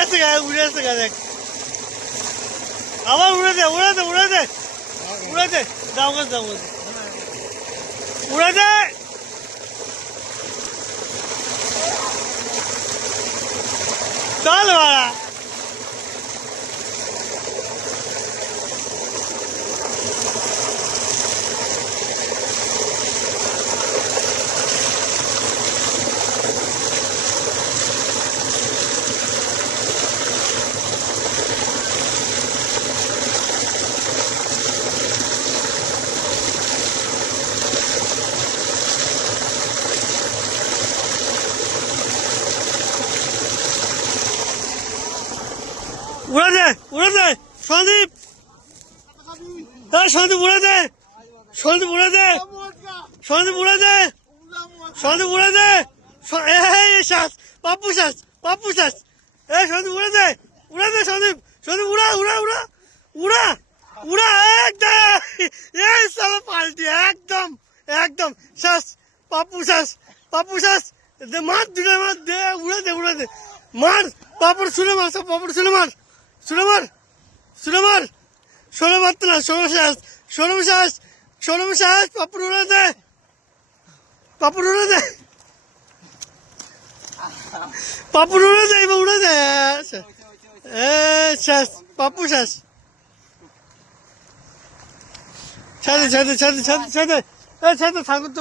উড়েছে গা দেখ আবার উড়ে দে দাও উড়ে দে চল বাড়া উড়ে দে সন্দীপ সন্দীপ উড়ে দে শ্বাস পাপ্পু শ্বাস সন্দীপ উড়ে দে সন্দীপ উড়া একদম এই সালা পাল্টি একদম শ্বাস পাপ্পু শ্বাস মার দুটো মার দে উড়ে দে মার পাপড় ছুড়ে মার ষোলো মারতো না ষোলো শ্বাস পাপড় উড়ে দে এবার উড়ে দে শ্বাস পাপ্পু শ্বাস ছাদে থাকুন তো